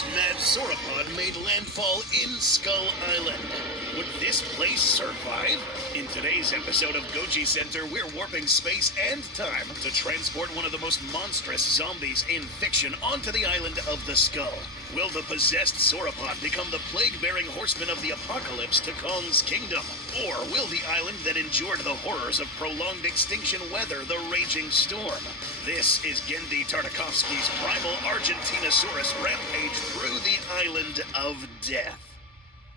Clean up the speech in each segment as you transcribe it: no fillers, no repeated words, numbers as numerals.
this mad sauropod made landfall in Skull Island. Would this place survive? In today's episode of Goji Center, we're warping space and time to transport one of the most monstrous zombies in fiction onto the island of the Skull. Will the possessed sauropod become the plague-bearing horseman of the apocalypse to Kong's kingdom? Or will the island that endured the horrors of prolonged extinction weather the raging storm? This is Gendy Tartakovsky's primal Argentinosaurus rampage through the island of death.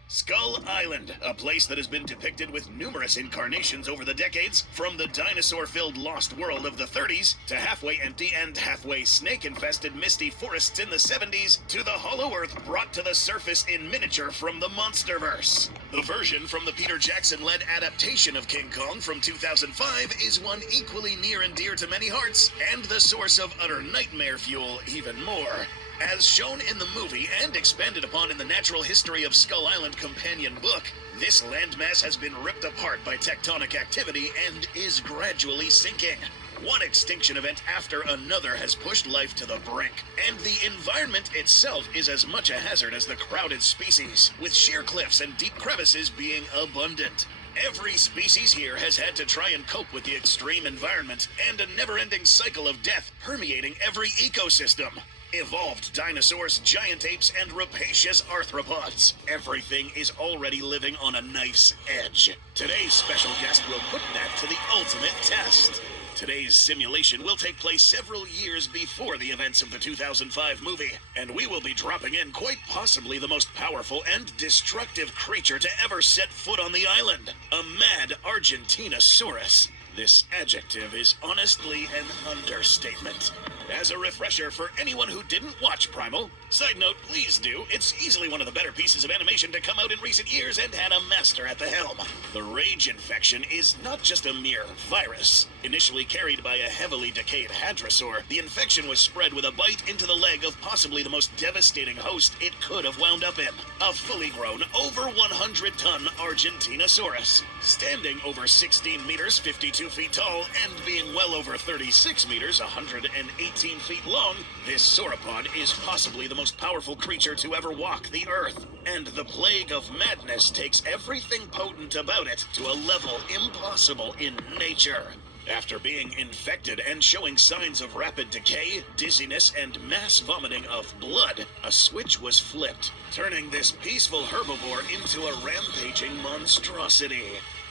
Skull Island, a place that has been depicted with numerous incarnations over the decades, from the dinosaur-filled lost world of the 30s, to halfway empty and halfway snake-infested misty forests in the 70s, to the hollow earth brought to the surface in miniature from the Monsterverse. The version from the Peter Jackson-led adaptation of King Kong from 2005 is one equally near and dear to many hearts, and the source of utter nightmare fuel even more. As shown in the movie and expanded upon in the Natural History of Skull Island companion book, this landmass has been ripped apart by tectonic activity and is gradually sinking. One extinction event after another has pushed life to the brink, and the environment itself is as much a hazard as the crowded species, with sheer cliffs and deep crevices being abundant. Every species here has had to try and cope with the extreme environment, and a never-ending cycle of death permeating every ecosystem. Evolved dinosaurs, giant apes, and rapacious arthropods. Everything is already living on a knife's edge. Today's special guest will put that to the ultimate test. Today's simulation will take place several years before the events of the 2005 movie, and we will be dropping in quite possibly the most powerful and destructive creature to ever set foot on the island, a mad Argentinosaurus. This adjective is honestly an understatement. As a refresher for anyone who didn't watch Primal, side note, please do. It's easily one of the better pieces of animation to come out in recent years and had a master at the helm. The rage infection is not just a mere virus. Initially carried by a heavily decayed hadrosaur, the infection was spread with a bite into the leg of possibly the most devastating host it could have wound up in. A fully grown, over 100-ton Argentinosaurus. Standing over 16 meters, 52 feet tall, and being well over 36 meters, 118 feet long, this sauropod is possibly the most powerful creature to ever walk the earth. And the plague of madness takes everything potent about it to a level impossible in nature. After being infected and showing signs of rapid decay, dizziness, and mass vomiting of blood, a switch was flipped, turning this peaceful herbivore into a rampaging monstrosity.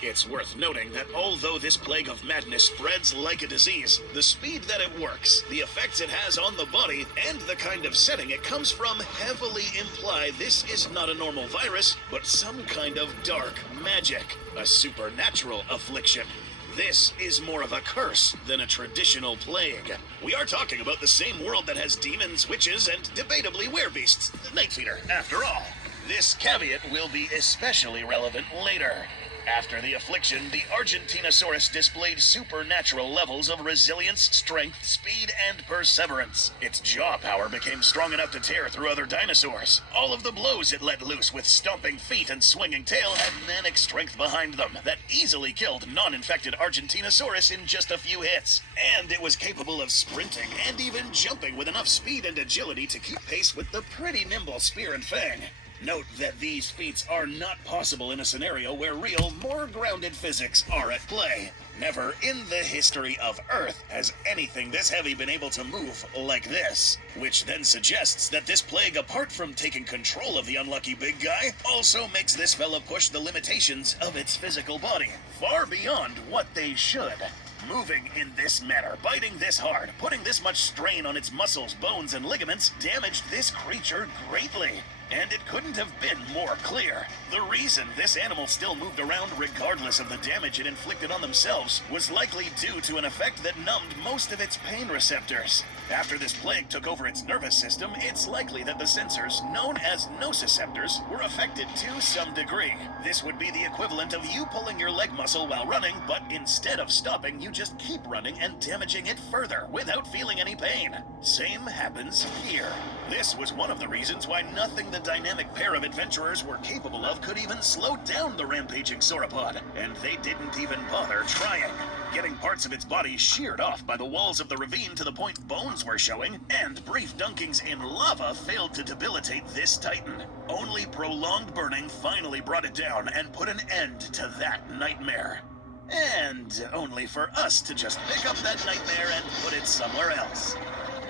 It's worth noting that although this plague of madness spreads like a disease, the speed that it works, the effects it has on the body, and the kind of setting it comes from heavily imply this is not a normal virus, but some kind of dark magic, a supernatural affliction. This is more of a curse than a traditional plague. We are talking about the same world that has demons, witches, and debatably werebeasts, the Night Feeder, after all. This caveat will be especially relevant later. After the affliction, the Argentinosaurus displayed supernatural levels of resilience, strength, speed, and perseverance. Its jaw power became strong enough to tear through other dinosaurs. All of the blows it let loose with stomping feet and swinging tail had manic strength behind them that easily killed non-infected Argentinosaurus in just a few hits. And it was capable of sprinting and even jumping with enough speed and agility to keep pace with the pretty nimble Spear and Fang. Note that these feats are not possible in a scenario where real, more grounded physics are at play. Never in the history of Earth has anything this heavy been able to move like this. Which then suggests that this plague, apart from taking control of the unlucky big guy, also makes this fella push the limitations of its physical body, far beyond what they should. Moving in this manner, biting this hard, putting this much strain on its muscles, bones, and ligaments damaged this creature greatly. And it couldn't have been more clear. The reason this animal still moved around regardless of the damage it inflicted on themselves was likely due to an effect that numbed most of its pain receptors. After this plague took over its nervous system, it's likely that the sensors, known as nociceptors, were affected to some degree. This would be the equivalent of you pulling your leg muscle while running, but instead of stopping, you just keep running and damaging it further without feeling any pain. Same happens here. This was one of the reasons why nothing the dynamic pair of adventurers were capable of could even slow down the rampaging sauropod, and they didn't even bother trying. getting parts of its body sheared off by the walls of the ravine to the point bones were showing, and brief dunkings in lava failed to debilitate this titan. Only prolonged burning finally brought it down and put an end to that nightmare. And only for us to just pick up that nightmare and put it somewhere else.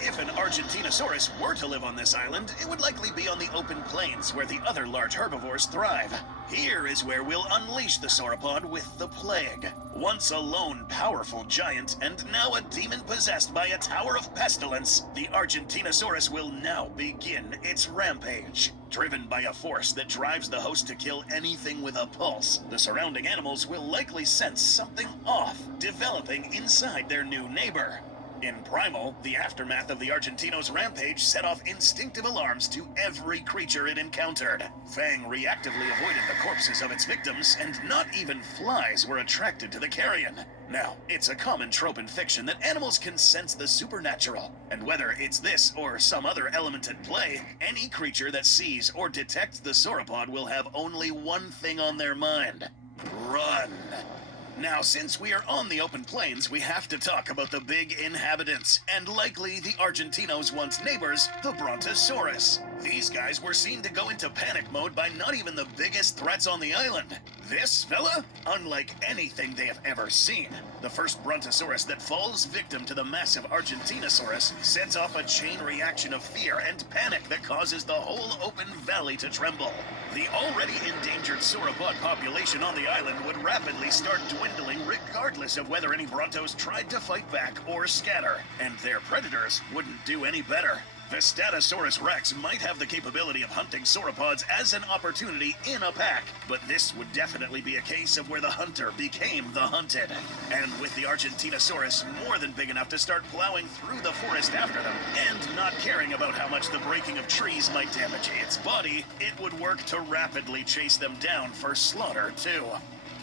If an Argentinosaurus were to live on this island, it would likely be on the open plains where the other large herbivores thrive. Here is where we'll unleash the sauropod with the plague. Once a lone, powerful giant, and now a demon possessed by a tower of pestilence, the Argentinosaurus will now begin its rampage. Driven by a force that drives the host to kill anything with a pulse, the surrounding animals will likely sense something off, developing inside their new neighbor. In Primal, the aftermath of the Argentino's rampage set off instinctive alarms to every creature it encountered. Fang reactively avoided the corpses of its victims, and not even flies were attracted to the carrion. Now, it's a common trope in fiction that animals can sense the supernatural, and whether it's this or some other element at play, any creature that sees or detects the sauropod will have only one thing on their mind: run. Now, since we are on the open plains, we have to talk about the big inhabitants, and likely the Argentino's once neighbors, the Brontosaurus. These guys were seen to go into panic mode by not even the biggest threats on the island. This fella? Unlike anything they have ever seen. The first Brontosaurus that falls victim to the massive Argentinosaurus sets off a chain reaction of fear and panic that causes the whole open valley to tremble. The already endangered sauropod population on the island would rapidly start dwindling regardless of whether any Brontos tried to fight back or scatter, and their predators wouldn't do any better. The Statosaurus rex might have the capability of hunting sauropods as an opportunity in a pack, but this would definitely be a case of where the hunter became the hunted. And with the Argentinosaurus more than big enough to start plowing through the forest after them, and not caring about how much the breaking of trees might damage its body, it would work to rapidly chase them down for slaughter too.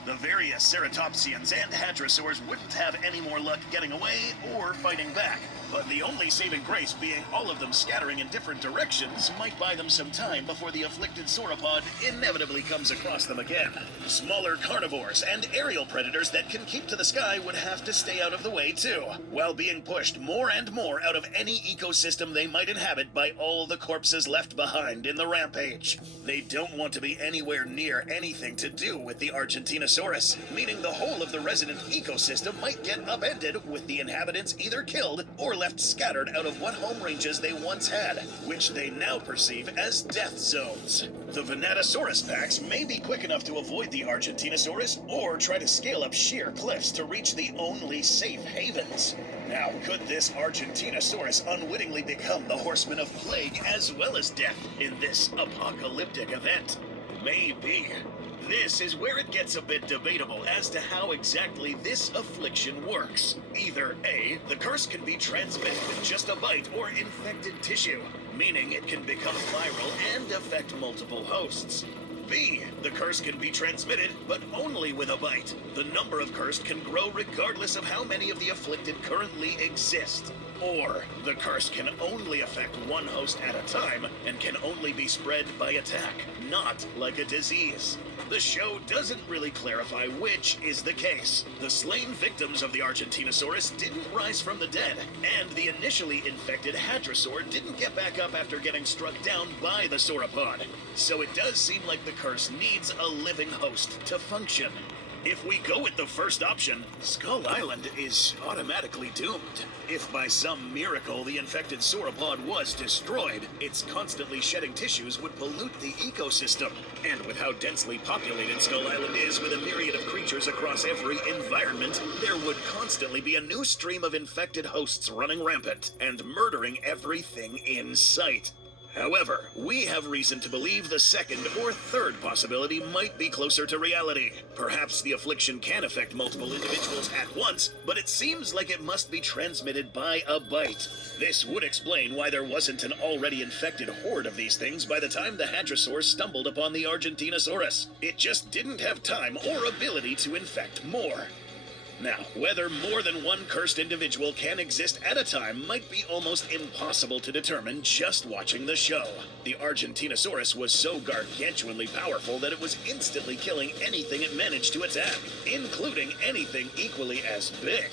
The various ceratopsians and hadrosaurs wouldn't have any more luck getting away or fighting back, but the only saving grace being all of them scattering in different directions might buy them some time before the afflicted sauropod inevitably comes across them again. Smaller carnivores and aerial predators that can keep to the sky would have to stay out of the way too, while being pushed more and more out of any ecosystem they might inhabit by all the corpses left behind in the rampage. They don't want to be anywhere near anything to do with the Argentinosaurus, meaning the whole of the resident ecosystem might get upended with the inhabitants either killed or left scattered out of what home ranges they once had, which they now perceive as death zones. The Venatosaurus packs may be quick enough to avoid the Argentinosaurus or try to scale up sheer cliffs to reach the only safe havens. Now, could this Argentinosaurus unwittingly become the horseman of plague as well as death in this apocalyptic event? Maybe. This is where it gets a bit debatable as to how exactly this affliction works. Either A, the curse can be transmitted with just a bite or infected tissue, meaning it can become viral and affect multiple hosts. B, the curse can be transmitted, but only with a bite. The number of cursed can grow regardless of how many of the afflicted currently exist. Or, the curse can only affect one host at a time and can only be spread by attack, not like a disease. The show doesn't really clarify which is the case. The slain victims of the Argentinosaurus didn't rise from the dead, and the initially infected hadrosaur didn't get back up after getting struck down by the sauropod. So it does seem like the curse needs a living host to function. If we go with the first option, Skull Island is automatically doomed. If by some miracle the infected sauropod was destroyed, its constantly shedding tissues would pollute the ecosystem. And with how densely populated Skull Island is with a myriad of creatures across every environment, there would constantly be a new stream of infected hosts running rampant and murdering everything in sight. However, we have reason to believe the second or third possibility might be closer to reality. Perhaps the affliction can affect multiple individuals at once, but it seems like it must be transmitted by a bite. This would explain why there wasn't an already infected horde of these things by the time the hadrosaur stumbled upon the Argentinosaurus. It just didn't have time or ability to infect more. Now, whether more than one cursed individual can exist at a time might be almost impossible to determine just watching the show. The Argentinosaurus was so gargantuanly powerful that it was instantly killing anything it managed to attack, including anything equally as big.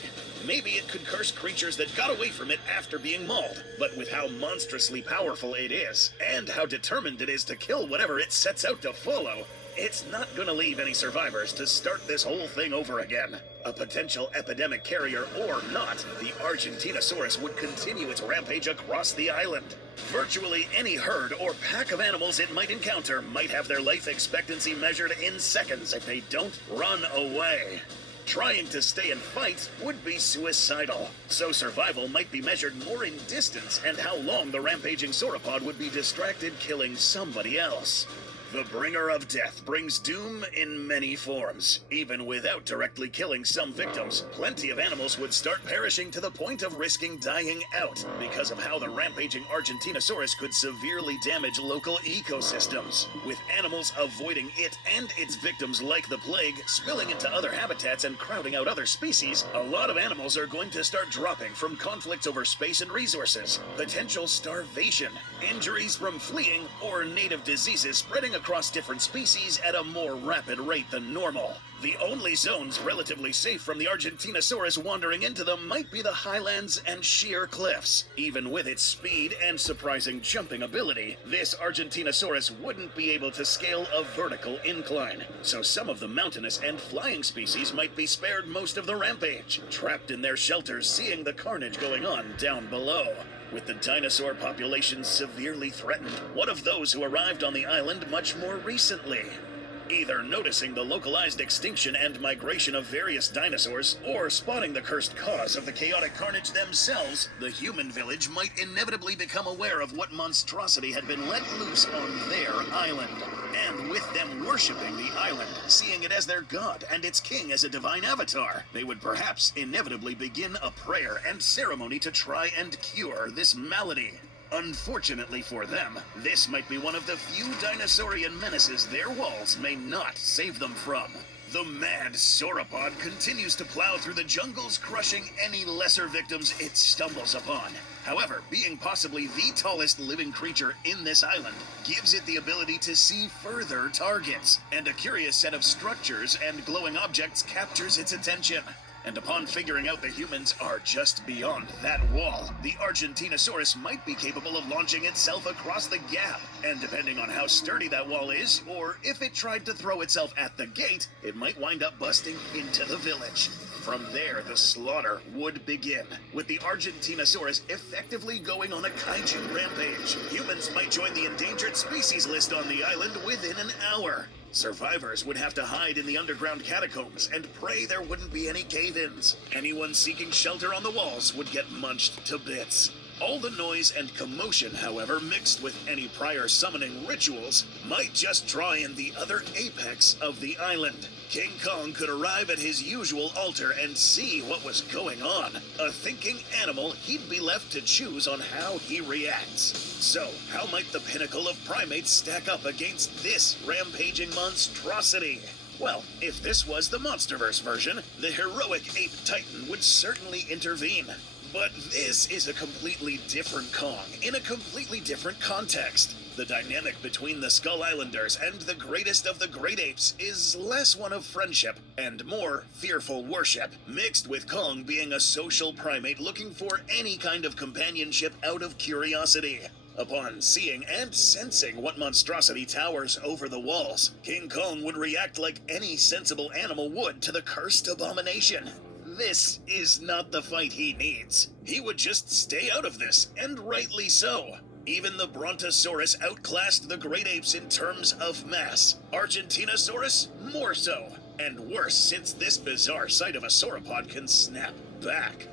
Maybe it could curse creatures that got away from it after being mauled, but with how monstrously powerful it is, and how determined it is to kill whatever it sets out to follow, it's not gonna leave any survivors to start this whole thing over again. A potential epidemic carrier or not, the Argentinosaurus would continue its rampage across the island. Virtually any herd or pack of animals it might encounter might have their life expectancy measured in seconds if they don't run away. Trying to stay and fight would be suicidal, so survival might be measured more in distance and how long the rampaging sauropod would be distracted killing somebody else. The bringer of death brings doom in many forms. Even without directly killing some victims, plenty of animals would start perishing to the point of risking dying out because of how the rampaging Argentinosaurus could severely damage local ecosystems. With animals avoiding it and its victims like the plague, spilling into other habitats and crowding out other species, a lot of animals are going to start dropping from conflicts over space and resources, potential starvation, injuries from fleeing, or native diseases spreading across different species at a more rapid rate than normal. The only zones relatively safe from the Argentinosaurus wandering into them might be the highlands and sheer cliffs. Even with its speed and surprising jumping ability, this Argentinosaurus wouldn't be able to scale a vertical incline, so some of the mountainous and flying species might be spared most of the rampage, trapped in their shelters seeing the carnage going on down below. With the dinosaur population severely threatened, what of those who arrived on the island much more recently? Either noticing the localized extinction and migration of various dinosaurs, or spotting the cursed cause of the chaotic carnage themselves, the human village might inevitably become aware of what monstrosity had been let loose on their island. And with them worshipping the island, seeing it as their god and its king as a divine avatar, they would perhaps inevitably begin a prayer and ceremony to try and cure this malady. Unfortunately for them, this might be one of the few dinosaurian menaces their walls may not save them from. The mad sauropod continues to plow through the jungles, crushing any lesser victims it stumbles upon. However, being possibly the tallest living creature in this island gives it the ability to see further targets, and a curious set of structures and glowing objects captures its attention. And upon figuring out the humans are just beyond that wall, the Argentinosaurus might be capable of launching itself across the gap. And depending on how sturdy that wall is, or if it tried to throw itself at the gate, it might wind up busting into the village. From there, the slaughter would begin, with the Argentinosaurus effectively going on a kaiju rampage. Humans might join the endangered species list on the island within an hour. Survivors would have to hide in the underground catacombs and pray there wouldn't be any cave-ins. Anyone seeking shelter on the walls would get munched to bits. All the noise and commotion, however, mixed with any prior summoning rituals, might just draw in the other apex of the island. King Kong could arrive at his usual altar and see what was going on. A thinking animal, he'd be left to choose on how he reacts. So, how might the pinnacle of primates stack up against this rampaging monstrosity? Well, if this was the Monsterverse version, the heroic ape titan would certainly intervene. But this is a completely different Kong, in a completely different context. The dynamic between the Skull Islanders and the greatest of the great apes is less one of friendship and more fearful worship, mixed with Kong being a social primate looking for any kind of companionship out of curiosity. Upon seeing and sensing what monstrosity towers over the walls, King Kong would react like any sensible animal would to the cursed abomination. This is not the fight he needs. He would just stay out of this, and rightly so. Even the Brontosaurus outclassed the great apes in terms of mass. Argentinosaurus, more so. And worse, since this bizarre sight of a sauropod can snap back.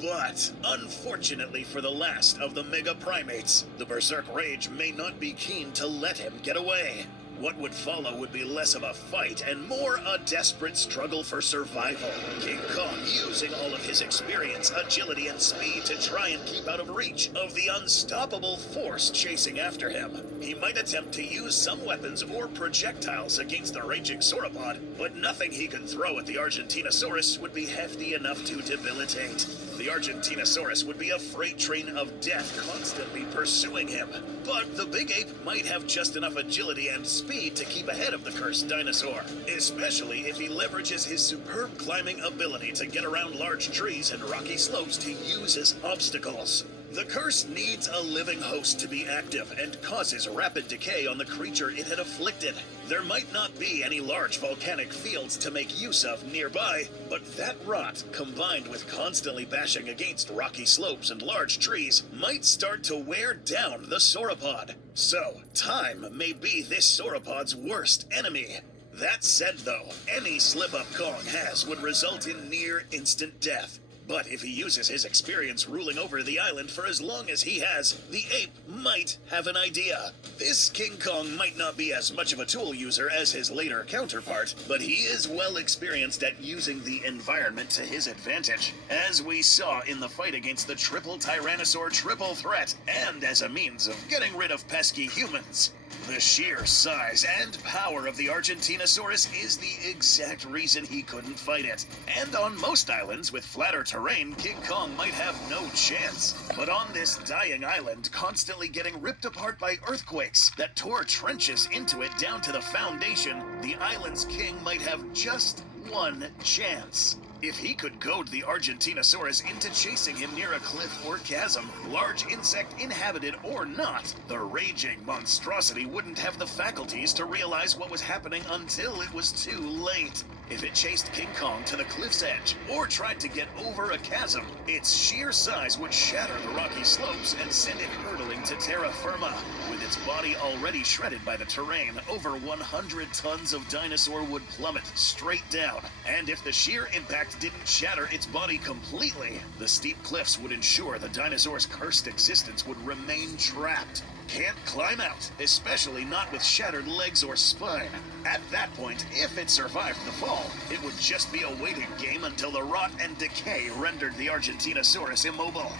But, unfortunately for the last of the mega primates, the Berserk Rage may not be keen to let him get away. What would follow would be less of a fight and more a desperate struggle for survival. King Kong using all of his experience, agility, and speed to try and keep out of reach of the unstoppable force chasing after him. He might attempt to use some weapons or projectiles against the raging sauropod, but nothing he could throw at the Argentinosaurus would be hefty enough to debilitate. The Argentinosaurus would be a freight train of death constantly pursuing him. But the big ape might have just enough agility and speed to keep ahead of the cursed dinosaur, especially if he leverages his superb climbing ability to get around large trees and rocky slopes to use as obstacles. The curse needs a living host to be active and causes rapid decay on the creature it had afflicted. There might not be any large volcanic fields to make use of nearby, but that rot, combined with constantly bashing against rocky slopes and large trees, might start to wear down the sauropod. So, time may be this sauropod's worst enemy. That said though, any slip-up Kong has would result in near instant death. But if he uses his experience ruling over the island for as long as he has, the ape might have an idea. This King Kong might not be as much of a tool user as his later counterpart, but he is well experienced at using the environment to his advantage, as we saw in the fight against the triple Tyrannosaur triple threat, and as a means of getting rid of pesky humans. The sheer size and power of the Argentinosaurus is the exact reason he couldn't fight it. And on most islands with flatter terrain, King Kong might have no chance. But on this dying island, constantly getting ripped apart by earthquakes that tore trenches into it down to the foundation, the island's king might have just one chance. If he could goad the Argentinosaurus into chasing him near a cliff or chasm, large insect inhabited or not, the raging monstrosity wouldn't have the faculties to realize what was happening until it was too late. If it chased King Kong to the cliff's edge, or tried to get over a chasm, its sheer size would shatter the rocky slopes and send it hurtling to terra firma. With its body already shredded by the terrain, over 100 tons of dinosaur would plummet straight down. And if the sheer impact didn't shatter its body completely, the steep cliffs would ensure the dinosaur's cursed existence would remain trapped. Can't climb out, especially not with shattered legs or spine. At that point, if it survived the fall, it would just be a waiting game until the rot and decay rendered the Argentinosaurus immobile.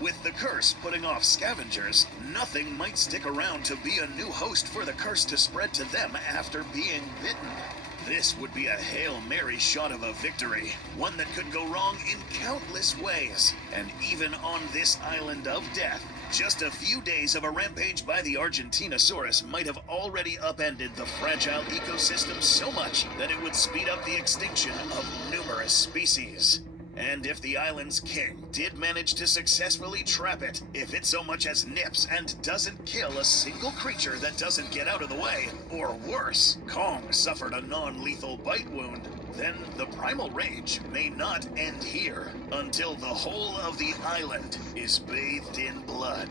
With the curse putting off scavengers, nothing might stick around to be a new host for the curse to spread to them after being bitten. This would be a Hail Mary shot of a victory, one that could go wrong in countless ways. And even on this island of death, just a few days of a rampage by the Argentinosaurus might have already upended the fragile ecosystem so much that it would speed up the extinction of numerous species. And if the island's king did manage to successfully trap it, if it so much as nips and doesn't kill a single creature that doesn't get out of the way, or worse, Kong suffered a non-lethal bite wound, then the primal rage may not end here until the whole of the island is bathed in blood.